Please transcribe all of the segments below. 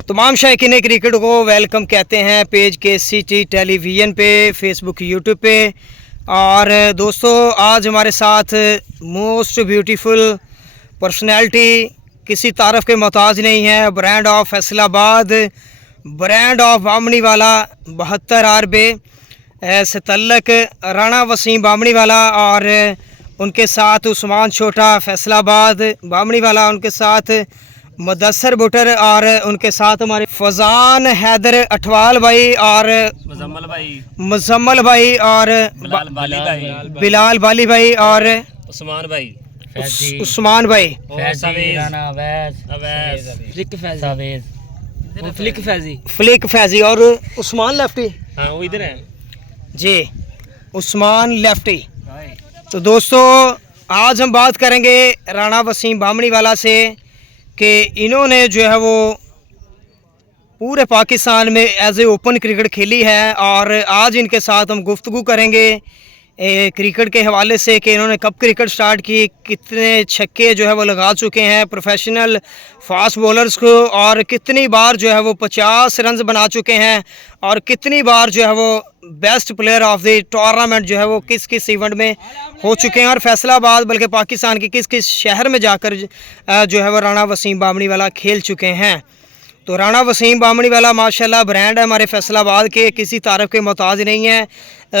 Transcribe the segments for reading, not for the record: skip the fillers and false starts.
तमाम शायकीन क्रिकेट को वेलकम कहते हैं पेज KCT टेलीविज़न पे, फेसबुक, यूट्यूब पे। और दोस्तों, आज हमारे साथ मोस्ट ब्यूटीफुल पर्सनैलिटी, किसी तारफ़ के मोहताज नहीं है, brand of Faisalabad, brand of Bamni वाला 72 RB से तल्लक राणा वसीम बामणी वाला, और उनके साथ उस्मान छोटा फैसलाबाद बामणी वाला, उनके साथ मुदस्सर बुटर, और उनके साथ हमारे फजान हैदर अठवाल भाई और मुजम्मल भाई और बिलाल बाली भाई और उस्मान भाई, उस्मान भाई, फ्लिक फैजी और उस्मान लेफ्टी। हाँ, वो इधर है जी, उस्मान लेफ्टी। तो दोस्तों, आज हम बात करेंगे राणा वसीम बामणी वाला से कि इन्होंने जो है वो पूरे पाकिस्तान में एज ए ओपन क्रिकेट खेली है, और आज इनके साथ हम गुफ्तगू करेंगे क्रिकेट के हवाले से कि इन्होंने कब क्रिकेट स्टार्ट की, कितने छक्के जो है वो लगा चुके हैं प्रोफेशनल फास्ट बॉलर्स को, और कितनी बार जो है वो 50 रन बना चुके हैं, और कितनी बार जो है वो best player of the tournament जो है वो किस किस इवेंट में हो चुके हैं, और फैसलाबाद बल्कि पाकिस्तान के किस किस शहर में जाकर जो है वो राणा वसीम बामणी वाला खेल चुके हैं। तो राणा वसीम बामणी वाला माशाल्लाह ब्रांड है हमारे फैसलाबाद के, किसी तारफ़ के मोहताज नहीं है।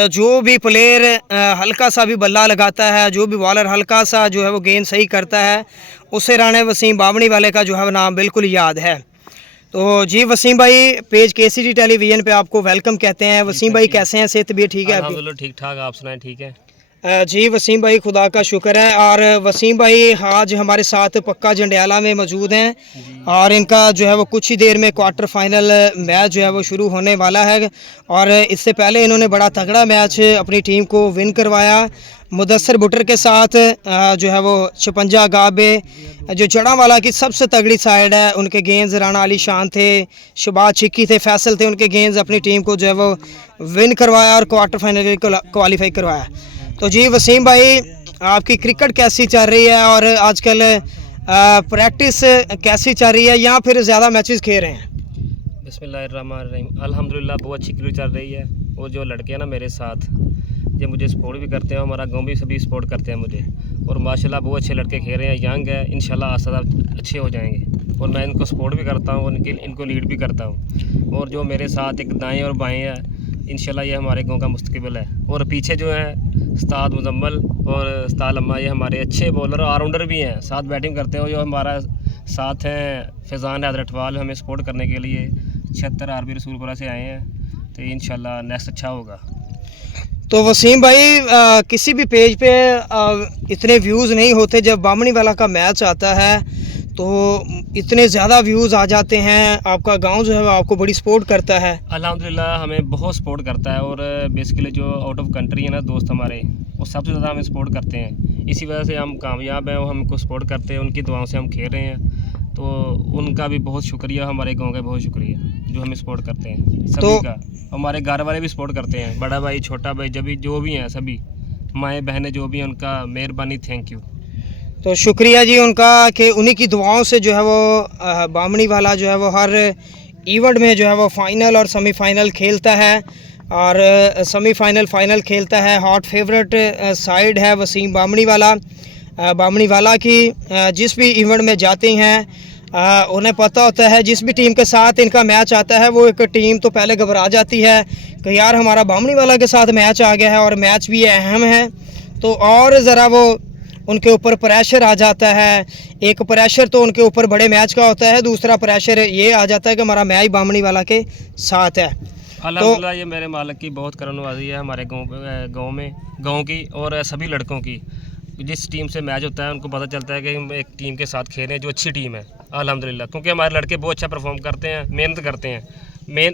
जो भी प्लेयर हल्का सा भी बल्ला लगाता है, जो भी बॉलर हल्का सा जो है वो गेंद सही करता है, उसे राणा वसीम बामणी वाले का जो है नाम बिल्कुल याद है। तो जी वसीम भाई, पेज KCT टेलीविज़न पे आपको वेलकम कहते हैं। वसीम भाई कैसे हैं, सेहत भी ठीक है आपकी? ठीक ठाक, आप सुनाएं? ठीक है जी वसीम भाई, खुदा का शुक्र है। और वसीम भाई आज हमारे साथ पक्का जंडियाला में मौजूद हैं, और इनका जो है वो कुछ ही देर में क्वार्टर फाइनल मैच जो है वो शुरू होने वाला है, और इससे पहले इन्होंने बड़ा तगड़ा मैच अपनी टीम को विन करवाया मुदस्सर बुटर के साथ। जो है वो 56 गाबे जो जड़ांवाला की सबसे तगड़ी साइड है, उनके गेंद्स राणा अली शान थे, शबाज छिक्की थे, फैसल थे, उनके गेंद्स अपनी टीम को जो है वो विन करवाया और क्वार्टर फाइनल क्वालिफाई करवाया। तो जी वसीम भाई, आपकी क्रिकेट कैसी चल रही है, और आजकल प्रैक्टिस कैसी चल रही है, या फिर ज़्यादा मैचेस खेल रहे हैं? बिस्मिल्लाहिर्रहमानिर्रहीम, अल्हम्दुलिल्लाह बहुत अच्छी क्रिकेट चल रही है। और जो लड़के हैं ना मेरे साथ, ये मुझे सपोर्ट भी करते हैं, हमारा गांव भी सभी सपोर्ट करते हैं मुझे, और माशाल्लाह बहुत अच्छे लड़के खेल रहे हैं, यंग है, इंशाल्लाह आस्ता अच्छे हो जाएंगे, और मैं इनको सपोर्ट भी करता हूँ, इनको लीड भी करता हूँ। और जो मेरे साथ एक दाएँ और बाएँ हैं, इंशाल्लाह ये हमारे गांव का मुस्तकबिल है। और पीछे जो है उस्ताद मुजम्मल और उस्ताद अम्मा, ये हमारे अच्छे बॉलर ऑलराउंडर भी हैं, साथ बैटिंग करते हैं। जो हमारा साथ हैं फैज़ान हैदर अठवाल, हमें सपोर्ट करने के लिए 76 RB रसूलपुरा से आए हैं। तो इंशाल्लाह नेक्स्ट अच्छा होगा। तो वसीम भाई, किसी भी पेज पे इतने व्यूज़ नहीं होते, जब बामणी वाला का मैच आता है तो इतने ज़्यादा व्यूज़ आ जाते हैं। आपका गांव जो है वो आपको बड़ी सपोर्ट करता है। अल्हम्दुलिल्लाह हमें बहुत सपोर्ट करता है, और बेसिकली जो आउट ऑफ कंट्री है ना दोस्त हमारे, वो सबसे ज़्यादा हमें सपोर्ट करते हैं। इसी वजह से हम कामयाब हैं, वो हमको सपोर्ट करते हैं, उनकी दुआओं से हम खेल रहे हैं। तो उनका भी बहुत शुक्रिया, हमारे गांव का बहुत शुक्रिया जो हमें सपोर्ट करते हैं सभी का। हमारे घर वाले भी सपोर्ट करते हैं, बड़ा भाई, छोटा भाई, जो भी हैं सभी, माएँ बहनें जो भी हैं, उनका मेहरबानी, थैंक यू। तो शुक्रिया जी उनका कि उन्हीं की दुआओं से जो है वो बामणी वाला जो है वो हर इवेंट में जो है वो फ़ाइनल और सेमीफाइनल खेलता है, और सेमीफाइनल फाइनल खेलता है। हॉट फेवरेट साइड है वसीम बामणी वाला। बामणी वाला की जिस भी इवेंट में जाते हैं उन्हें पता होता है, जिस भी टीम के साथ इनका मैच आता है, वो एक टीम तो पहले घबरा जाती है कि यार हमारा बामणी वाला के साथ मैच आ गया है, और मैच भी अहम है, तो और ज़रा वो उनके ऊपर प्रेशर आ जाता है। एक प्रेशर तो उनके ऊपर बड़े मैच का होता है, दूसरा प्रेशर ये आ जाता है कि हमारा मैच बामणी वाला के साथ है। अल्हम्दुलिल्लाह ये मेरे मालिक की बहुत करमनवाज़ी है, हमारे गाँव की और सभी लड़कों की। जिस टीम से मैच होता है उनको पता चलता है कि हम एक टीम के साथ खेल रहे हैं जो अच्छी टीम है अल्हम्दुलिल्लाह, क्योंकि हमारे लड़के बहुत अच्छा परफॉर्म करते हैं, मेहनत करते हैं,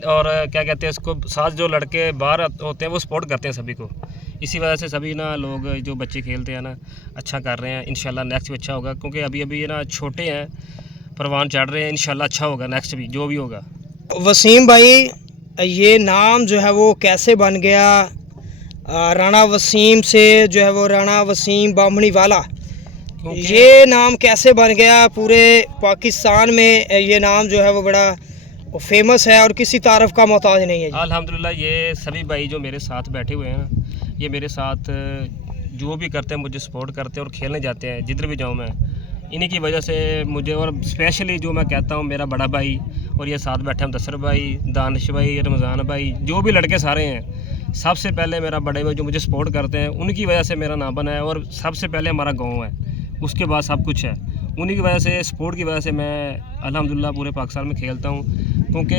और क्या कहते हैं इसको, साथ जो लड़के बाहर होते हैं वो सपोर्ट करते हैं सभी को। इसी वजह से सभी ना लोग जो बच्चे खेलते हैं ना अच्छा कर रहे हैं। इंशाल्लाह नेक्स्ट भी अच्छा होगा, क्योंकि अभी ये ना छोटे हैं, परवान चढ़ रहे हैं। इंशाल्लाह अच्छा होगा नेक्स्ट भी जो भी होगा। वसीम भाई, ये नाम जो है वो कैसे बन गया राणा वसीम से, जो है वो राणा वसीम बामणी वाला, ये नाम कैसे बन गया? पूरे पाकिस्तान में ये नाम जो है वो बड़ा वो फेमस है और किसी तारफ़ का मोहताज नहीं है जी। अल्हम्दुलिल्लाह ये सभी भाई जो मेरे साथ बैठे हुए हैं ना, ये मेरे साथ जो भी करते हैं मुझे सपोर्ट करते हैं और खेलने जाते हैं जिधर भी जाऊँ मैं, इन्हीं की वजह से मुझे, और स्पेशली जो मैं कहता हूँ मेरा बड़ा भाई और ये साथ बैठे हैं मुदस्सिर भाई, दानिश भाई, रमज़ान भाई, जो भी लड़के सारे हैं, सबसे पहले मेरा बड़े भाई जो मुझे सपोर्ट करते हैं उनकी वजह से मेरा नाम बना है, और सबसे पहले हमारा गाँव है, उसके बाद सब कुछ है। उन्हीं की वजह से, सपोर्ट की वजह से मैं अल्हम्दुलिल्लाह पूरे पाकिस्तान में खेलता हूँ, क्योंकि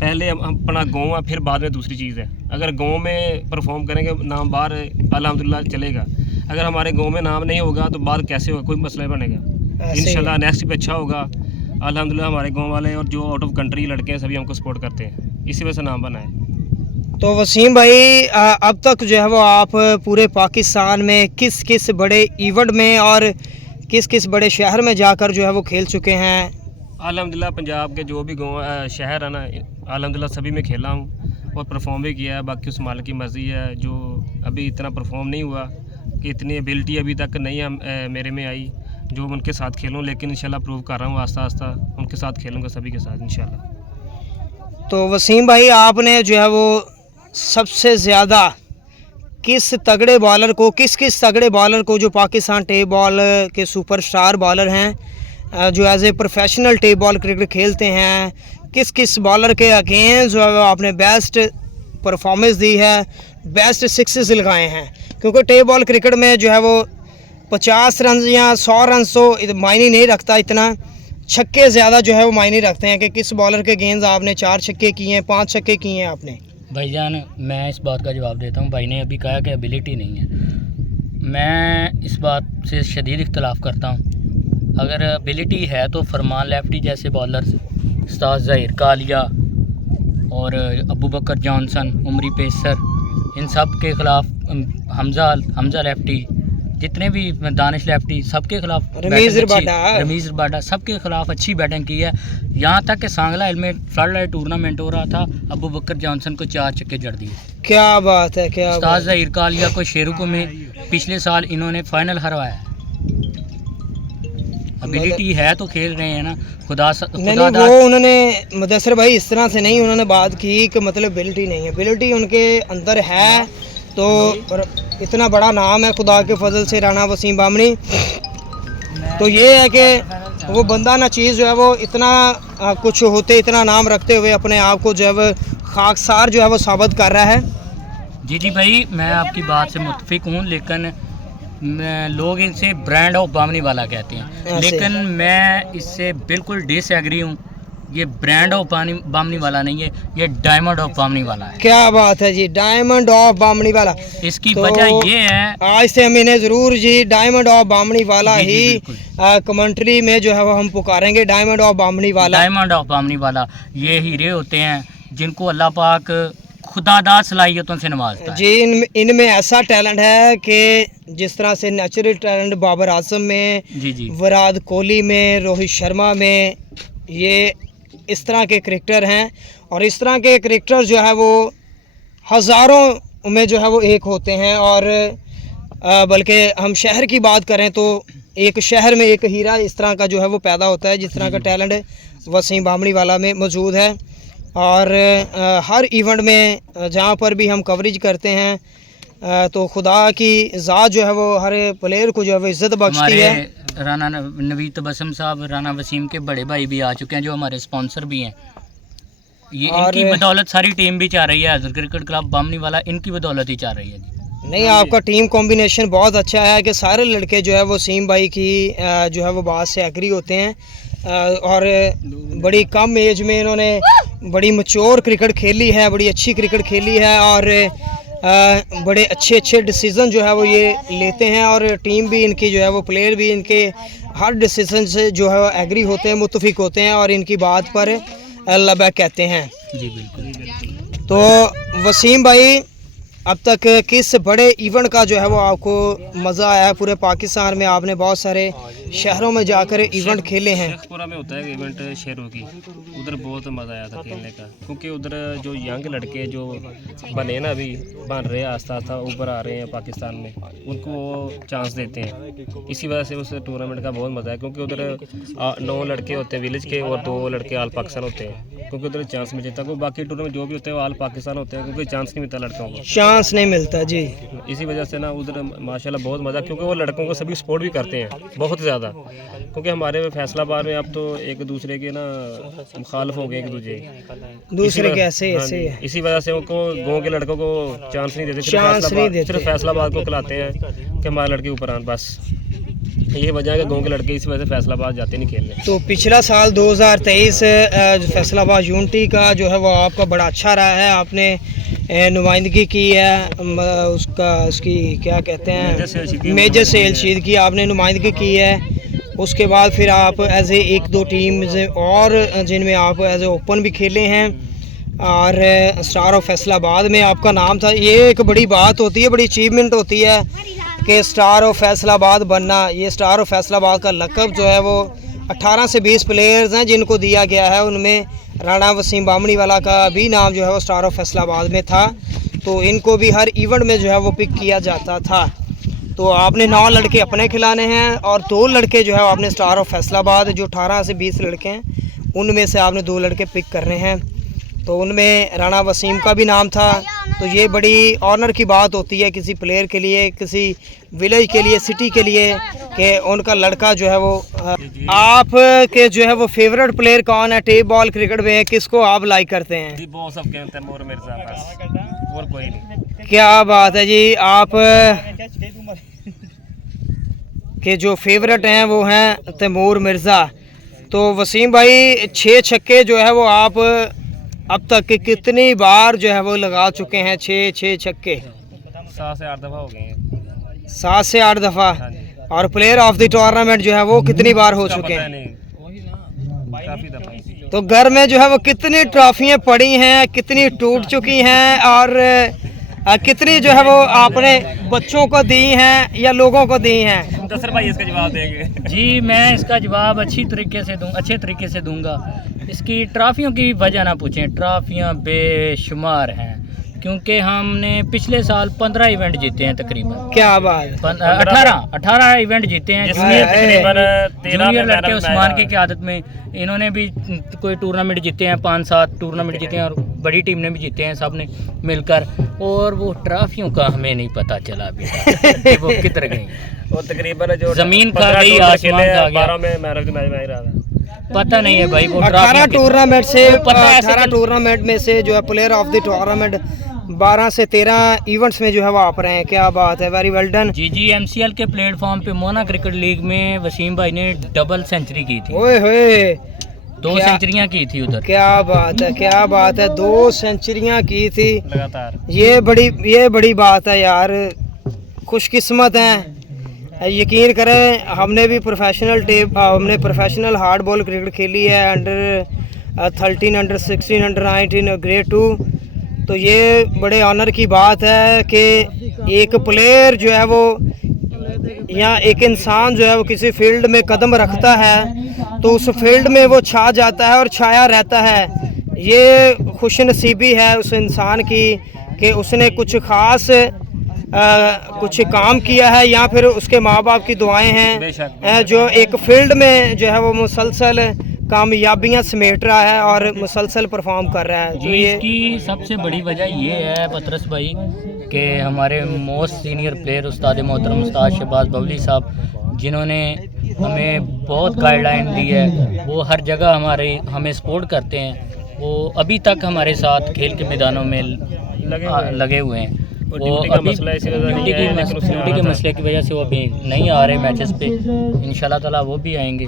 पहले अपना गाँव है, फिर बाद में दूसरी चीज़ है। अगर गाँव में परफॉर्म करेंगे नाम बाहर अल्हम्दुलिल्लाह चलेगा, अगर हमारे गाँव में नाम नहीं होगा तो बाहर कैसे होगा, कोई मसला बनेगा। इंशाल्लाह नेक्स्ट पे अच्छा होगा। अल्हम्दुलिल्लाह हमारे गाँव वाले और जो आउट ऑफ कंट्री लड़के हैं सभी हमको सपोर्ट करते हैं, इसी वजह से नाम बना है। तो वसीम भाई अब तक जो है वो आप पूरे पाकिस्तान में किस किस बड़े इवेंट में और किस किस बड़े शहर में जाकर जो है वो खेल चुके हैं? अल्हम्दुलिल्लाह पंजाब के जो भी गाँव शहर है ना, अल्हम्दुलिल्लाह सभी में खेला हूँ और परफॉर्म भी किया है। बाकी उस मालिक की मर्ज़ी है, जो अभी इतना परफॉर्म नहीं हुआ कि इतनी एबिलिटी अभी तक नहीं मेरे में आई जो उनके साथ खेलूँ, लेकिन इंशाल्लाह प्रूव कर रहा हूँ, आस्ता आस्ता उनके साथ खेलूँगा सभी के साथ इंशाल्लाह। तो वसीम भाई आपने जो है वो सबसे ज़्यादा किस तगड़े बॉलर को, किस तगड़े बॉलर को जो पाकिस्तान टेप बॉल के सुपरस्टार बॉलर हैं, जो as a professional tape ball cricket खेलते हैं, किस बॉलर के अगेंस्ट जो है वो आपने बेस्ट परफॉर्मेंस दी है, बेस्ट सिक्सेस लगाए हैं? क्योंकि टेप बॉल क्रिकेट में जो है वो 50 रन या 100 रन तो मायने नहीं रखता, इतना छक्के ज़्यादा जो है वो मायने रखते हैं कि किस बॉलर के गेंद आपने 4 छक्के किए हैं, 5 छक्के किए हैं आपने। भाईजान मैं इस बात का जवाब देता हूँ। भाई ने अभी कहा कि एबिलिटी नहीं है, मैं इस बात से शदीद इख्तलाफ करता हूँ। अगर एबिलिटी है तो फरमान लेफ्टी जैसे बॉलर्स, उस्ताद ज़हीर कालिया और अबू बकर जॉनसन, उमरी पेसर, इन सब के ख़िलाफ़, हमज़ा लेफ्टी, जितने भी दानिश लेफ्टी, सबके खिलाफ, रमीज़ रबाडा, सबके खिलाफ अच्छी बैटिंग की है। यहाँ तक कि सांगला हिल में फ्लड लाइट टूर्नामेंट हो रहा था, अबू बकर जॉनसन को 4 छक्के जड़ दिए। क्या बात है, क्या उस्ताद ज़हीर कालिया को शेरुको में पिछले साल इन्होंने फाइनल हरवाया। एबिलिटी है तो खेल रहे हैं ना, नहीं वो उन्होंने मुदस्सिर भाई इस तरह से नहीं उन्होंने बात की कि मतलब एबिलिटी नहीं है, एबिलिटी उनके अंदर है। तो इतना बड़ा नाम है खुदा के फजल से राना वसीम बामणी, तो ये है कि वो बंदा ना चीज़ जो है वो इतना कुछ होते, इतना नाम रखते हुए अपने आप को जो है वो खाकसार जो है वो साबित कर रहा है। जी भाई मैं आपकी बात से मुत्तफिक हूँ, लेकिन लोग इनसे ब्रांड ऑफ बामणी वाला कहते हैं, लेकिन मैं इससे बिल्कुल डिसएग्री हूँ। ये ब्रांड ऑफ बामणी वाला नहीं है, ये डायमंड ऑफ बामणी वाला है। क्या बात है जी, डायमंड ऑफ बामणी वाला। इसकी वजह ये है, आज से हम इन्हें ज़रूर जी डायमंड ऑफ बामणी वाला ही कमेंट्री में जो है वो हम पुकारेंगे, डायमंड ऑफ बामणी वाला। डायमंड ऑफ बामणी वाला ये हीरे होते हैं जिनको अल्लाह पाक खुदादार सलाहियतों से नवाजता है जी। इनमें ऐसा टैलेंट है कि जिस तरह से नेचुरल टैलेंट बाबर आजम में, जी विराट कोहली में, रोहित शर्मा में, ये इस तरह के क्रिकेटर हैं, और इस तरह के क्रिकेटर जो है वो हज़ारों में जो है वो एक होते हैं। और बल्कि हम शहर की बात करें तो एक शहर में एक हीरा इस तरह का जो है वो पैदा होता है, जिस तरह का टैलेंट वसीम बामणी वाला में मौजूद है। और हर इवेंट में जहाँ पर भी हम कवरेज करते हैं तो खुदा की ज़ात जो है वो हर प्लेयर को जो है वो इज़्ज़त बख्शती है। राना नवीद तबस्सुम साहब, राना वसीम के बड़े भाई भी आ चुके हैं जो हमारे स्पॉन्सर भी हैं। ये इनकी बदौलत सारी टीम भी चाह रही है, हैदर क्रिकेट क्लब बामणी वाला इनकी बदौलत ही चाह रही है जी। नहीं, आपका टीम कॉम्बिनेशन बहुत अच्छा है कि सारे लड़के जो है वो वसीम भाई की जो है वो बात से एग्री होते हैं, और बड़ी कम एज में इन्होंने बड़ी मैच्योर क्रिकेट खेली है, बड़ी अच्छी क्रिकेट खेली है, और बड़े अच्छे डिसीज़न जो है वो ये लेते हैं। और टीम भी इनकी जो है वो प्लेयर भी इनके हर डिसीज़न से जो है वो एग्री होते हैं, मुत्तफिक होते हैं, और इनकी बात पर लबैक कहते हैं। जी बिल्कुल। तो वसीम भाई अब तक किस बड़े इवेंट का जो है वो आपको मज़ा आया है? पूरे पाकिस्तान में आपने बहुत सारे शहरों में जाकर इवेंट खेले हैं। शेखपुरा में होता है इवेंट शेरों की, उधर बहुत मज़ा आया था खेलने का, क्योंकि उधर जो यंग लड़के जो बने ना, अभी बन रहे हैं, आस्ता आस्ता ऊपर आ रहे हैं पाकिस्तान में, उनको वो चांस देते हैं। इसी वजह से उस टूर्नामेंट का बहुत मज़ा है, क्योंकि उधर 9 लड़के होते हैं विलेज के और 2 लड़के ऑल पाकिस्तान होते हैं, क्योंकि उधर चांस मिल जाता है। क्योंकि बाकी टूर्नामेंट जो भी होते हैं वो ऑल पाकिस्तान होते हैं, क्योंकि चांस नहीं मिलता लड़कों को, चांस नहीं मिलता जी। इसी वजह से ना उधर माशाल्लाह बहुत मज़ा, क्योंकि वो लड़कों को सभी सपोर्ट भी करते हैं बहुत ज़्यादा, क्योंकि हमारे में फैसलाबाद में अब तो एक दूसरे के ना मुखालफ हो गए एक दूसरे के ऐसे ऐसे इसी वजह से उनको गाँव के लड़कों को चांस नहीं देते, चांस नहीं देते। सिर्फ फैसलाबाद को खिलाते हैं कि हमारे लड़के ऊपर आन, बस ये वजह है कि गाँव के लड़के इसी वजह से फैसलाबाद जाते नहीं खेलने। तो पिछला साल 2023 फैसलाबाद यूनिटी का जो है वो आपका बड़ा अच्छा रहा है, आपने नुमाइंदगी की है, उसकी क्या कहते हैं मेजर सेल शीट की आपने नुमाइंदगी की है। उसके बाद फिर आप एज ए 1-2 टीम और जिनमें आप एज ए ओपन भी खेले हैं, और स्टार ऑफ फैसलाबाद में आपका नाम था। ये एक बड़ी बात होती है, बड़ी अचीवमेंट होती है कि स्टार ऑफ फैसलाबाद बनना। ये स्टार ऑफ फैसलाबाद का लक़ब जो है वो 18 से 20 प्लेयर्स हैं जिनको दिया गया है, उनमें राणा वसीम बामणी वाला का भी नाम जो है वो स्टार ऑफ फैसलाबाद में था। तो इनको भी हर इवेंट में जो है वो पिक किया जाता था। तो आपने 9 लड़के अपने खिलाने हैं और 2 लड़के जो है आपने स्टार ऑफ फैसलाबाद, जो 18 से 20 लड़के हैं उनमें से आपने 2 लड़के पिक करने हैं। तो उनमें राणा वसीम का भी नाम था। तो ये बड़ी ऑनर की बात होती है किसी प्लेयर के लिए, किसी विलेज के लिए, सिटी के लिए, कि उनका लड़का जो है वो आप के जो है वो फेवरेट प्लेयर कौन है टेप बॉल क्रिकेट में? किसको आप लाइक करते हैं? जी बहुत सब खेलते हैं, मोर मिर्जा बस, और कोई नहीं। क्या बात है जी। आप के जो फेवरेट हैं वो हैं तैमूर मिर्ज़ा। तो वसीम भाई 6 छक्के जो है वो आप अब तक कितनी बार जो है वो लगा चुके हैं? 6 छक्के 7 से 8 दफ़ा हो गए हैं। 7 से 8 दफ़ा। और प्लेयर ऑफ द टूर्नामेंट जो है वो कितनी बार हो चुके हैं? काफ़ी दफ़ा। तो घर में जो है वो कितनी ट्रॉफियाँ पड़ी हैं, कितनी टूट चुकी हैं, और कितनी जो है वो आपने बच्चों को दी हैं या लोगों को दी हैं? दसर भाई इसका जवाब देंगे। जी मैं इसका जवाब अच्छे तरीके से दूंगा। इसकी ट्रॉफियों की वजह ना पूछें, ट्रॉफियाँ बेशुमार हैं, क्योंकि हमने पिछले साल 15 इवेंट जीते हैं तकरीबन। क्या बात। 18 इवेंट जीते हैं, जूनियर लड़के उस्मान की क़यादत में इन्होंने भी कोई टूर्नामेंट जीते हैं, 5-7 टूर्नामेंट जीते हैं, और बड़ी टीम ने भी जीते हैं सब ने मिलकर। और वो ट्रॉफियों का हमें नहीं पता चला बेटा वो किधर गई। वो तकरीबन जो ज़मीन खा गई, आसमान खा गया, 12 में मैच में ही रहा था। पता नहीं है भाई। वो 18 टूर्नामेंट से पता है 18 टूर्नामेंट में से जो है प्लेयर ऑफ द टूर्नामेंट 12 से 13 इवेंट्स में जो है वो आप रहे हैं। क्या बात है, वेरी वेल डन। जी MCL के प्लेटफॉर्म पे मोना क्रिकेट लीग में वसीम भाई ने डबल सेंचुरी की थी। ओए होए, 2 सेंचुरियां की थी उधर। क्या बात है, क्या बात है, 2 सेंचुरियां की थी लगातार। ये बड़ी बात है यार, खुशकिस्मत हैं। यकीन करें हमने भी हमने प्रोफेशनल हार्ड बॉल क्रिकेट खेली है, अंडर 13, अंडर 16, अंडर 19, ग्रेड 2। तो ये बड़े ऑनर की बात है कि एक प्लेयर जो है वो या एक इंसान जो है वो किसी फील्ड में कदम रखता है तो उस फील्ड में वो छा जाता है और छाया रहता है। ये खुशनसीबी है उस इंसान की कि उसने कुछ ख़ास कुछ काम किया है, या फिर उसके माँ बाप की दुआएं हैं जो एक फील्ड में जो है वो मुसलसल कामयाबियाँ समेट रहा है और मुसलसल परफॉर्म कर रहा है। जी इसकी सबसे बड़ी वजह ये है पतरस भाई कि हमारे मोस्ट सीनियर प्लेयर उस्ताद मोहतरम उस्ताद शहबाज बबली साहब, जिन्होंने हमें बहुत गाइडलाइन दी है, वो हर जगह हमें सपोर्ट करते हैं। वो अभी तक हमारे साथ खेल के मैदानों में लगे हुए हैं। वो अभी ड्यूटी के मसले की वजह से वो अभी नहीं आ रहे मैचेस पे। इंशाल्लाह ताला वो भी आएंगे,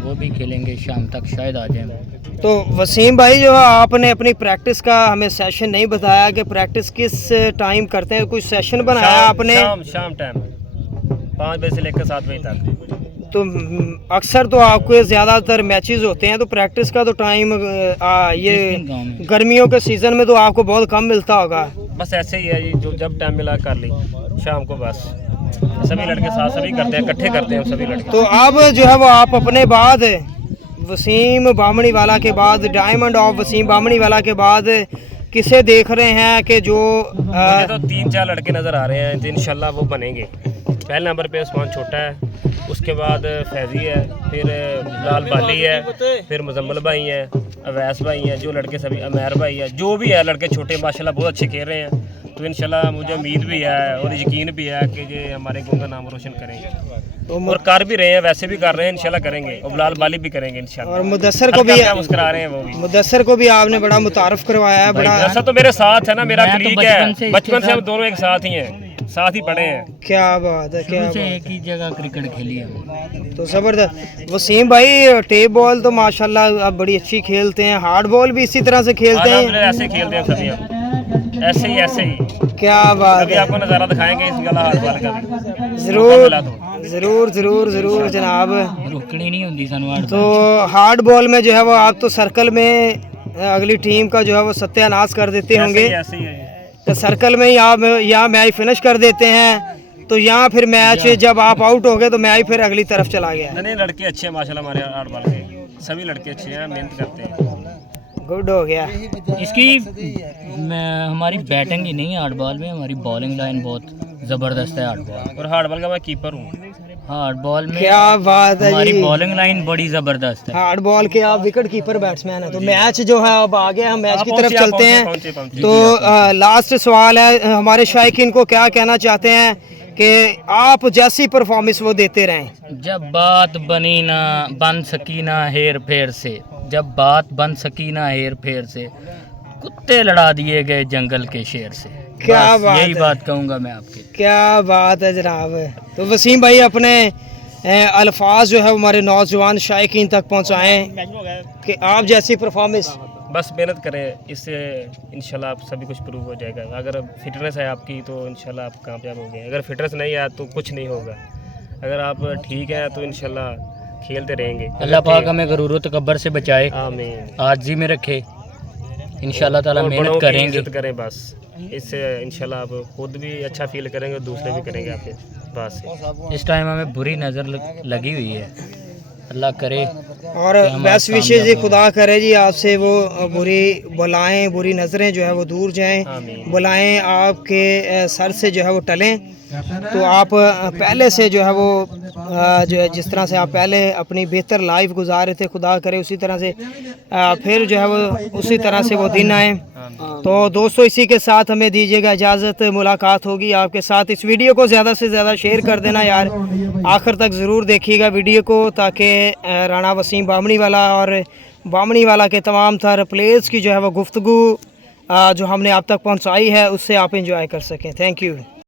वो भी खेलेंगे, शाम तक शायद आ जाएं। तो वसीम भाई जो है आपने अपनी प्रैक्टिस का हमें सेशन नहीं बताया कि प्रैक्टिस किस टाइम करते हैं, कुछ सेशन बनाया आपने? शाम टाइम 5 बजे से लेकर 7 बजे तक। तो अक्सर तो आपके ज़्यादातर मैचेस होते हैं, तो प्रैक्टिस का तो टाइम ये गाँव में गर्मियों के सीज़न में तो आपको बहुत कम मिलता होगा। बस ऐसे ही है जी, जो जब टाइम मिला कर ली शाम को, बस सभी लड़के साथ सभी करते हैं, इकट्ठे करते हैं सभी लड़के। तो अब जो है वो आप अपने बाद वसीम बामणी वाला के बाद, डायमंड ऑफ वसीम बामणी वाला के बाद किसे देख रहे हैं कि जो मुझे तो 3-4 लड़के नज़र आ रहे हैं, इंशाल्लाह वो बनेंगे। पहले नंबर पे उस्मान छोटा है, उसके बाद फैज़ी है, फिर लाल बाली है, फिर मुजम्मल भाई हैं, अवैस भाई हैं, जो लड़के सभी अमैर भाई है, जो भी है लड़के छोटे माशाल्लाह बहुत अच्छे खेल रहे हैं। तो इंशाल्लाह मुझे उम्मीद भी है और यकीन भी है कि ये हमारे गाँव का नाम रोशन करेंगे और कर भी रहे हैं, वैसे भी कर रहे हैं, इंशाल्लाह करेंगे और लाल बाली भी करेंगे इंशाल्लाह। और मुदस्सर को भी मुस्कुरा रहे हैं वो भी। मुदस्सर को भी आपने बड़ा मुतारफ करवाया है, बड़ा ऐसा तो मेरे साथ है ना, मेरा मैं तो कलीग बचपन से है, बचपन से हम दोनों एक साथ ही हैं, साथ ही पढ़े हैं। क्या बात है, क्या शुरू से बात एक ही जगह क्रिकेट खेली है। तो ज़बरदस्त। वसीम भाई टेप बॉल तो माशाल्लाह आप बड़ी अच्छी खेलते हैं, हार्ड बॉल भी इसी तरह से खेलते हैं। अल्हम्दुलिल्लाह ऐसे ही खेलते हैं सभी हम, ऐसे ही। क्या बात अभी है, आपको नज़ारा दिखाएंगे इस गला हाथ वाले का भी। ज़रूर जनाब। रुकनी नहीं होती सानू हार्ड तो हार्ड बॉल में जो है वो आप तो सर्कल में अगली टीम का जो है वो सत्यानाश कर देते होंगे, ऐसे ही है। तो सर्कल में ही आप यहाँ मैच फिनिश कर देते हैं, तो यहाँ फिर मैच जब आप आउट हो गए तो मैच फिर अगली तरफ चला गया। नहीं लड़के अच्छे हैं माशाल्लाह, हमारे आठ बाल के सभी लड़के अच्छे हैं, मेहनत करते हैं। गुड हो गया। इसकी हमारी बैटिंग ही नहीं है हार्ड बॉल में, हमारी बॉलिंग लाइन बहुत ज़बरदस्त है हार्ड बॉल। और हार्ड बॉल का मैं कीपर हूँ। हार्ड बॉल में क्या बात है हमारी जी, बॉलिंग लाइन बड़ी ज़बरदस्त है। हार्ड बॉल के आप विकेट कीपर बैट्समैन हैं। तो मैच जो है अब आगे हम मैच की तरफ पहुंचे, चलते हैं। पहुंचे। तो लास्ट सवाल है, हमारे शायकीन को क्या कहना चाहते हैं कि आप जैसी परफॉर्मेंस वो देते रहें। जब बात बनी ना बन सकी ना हेर फेर से, जब बात बन सकी ना हेर फेर से, कुत्ते लड़ा दिए गए जंगल के शेर से। क्या बस बात यही है। बात कहूँगा मैं आपके। क्या बात है जनाब। तो वसीम भाई अपने अल्फाज जो है हमारे नौजवान शायकीन तक पहुँचाएँ कि आप जैसी परफॉर्मेंस। बस मेहनत करें, इससे इंशाल्लाह आप सभी कुछ प्रूव हो जाएगा। अगर फिटनेस है आपकी तो इंशाल्लाह आप कामयाब होंगे, अगर फिटनेस नहीं है तो कुछ नहीं होगा। अगर आप ठीक हैं तो इंशाल्लाह खेलते रहेंगे। अल्लाह पाक हमें गरूर तकब्बर से बचाए, आमीन। आजी में रखे, इंशाल्लाह ताला और बड़ों मेहनत की करेंगे। इज्जत करें बस, इससे इंशाल्लाह आप खुद भी अच्छा फील करेंगे और दूसरे भी करेंगे आपके पास से। इस टाइम हमें बुरी नज़र लगी हुई है, अल्लाह करे। और बेस्ट विशेष जी, खुदा करे जी आपसे वो बुरी बलाएं, बुरी नज़रें जो है वो दूर जाएं, आमीन। बलाएं आपके सर से जो है वो टलें। तो आप पहले से जो है वो जो है जिस तरह से आप पहले अपनी बेहतर लाइफ गुजार रहे थे, खुदा करे उसी तरह से फिर जो है वो उसी तरह से वो दिन आए। तो दोस्तों इसी के साथ हमें दीजिएगा इजाज़त, मुलाकात होगी आपके साथ। इस वीडियो को ज़्यादा से ज़्यादा शेयर कर देना यार, आखिर तक ज़रूर देखिएगा वीडियो को, ताकि राणा वसीम बामणी वाला और बामणी वाला के तमाम तर प्लेयर्स की जो है वो गुफ्तगू जो हमने आप तक पहुंचाई है उससे आप एंजॉय कर सकें। Thank you.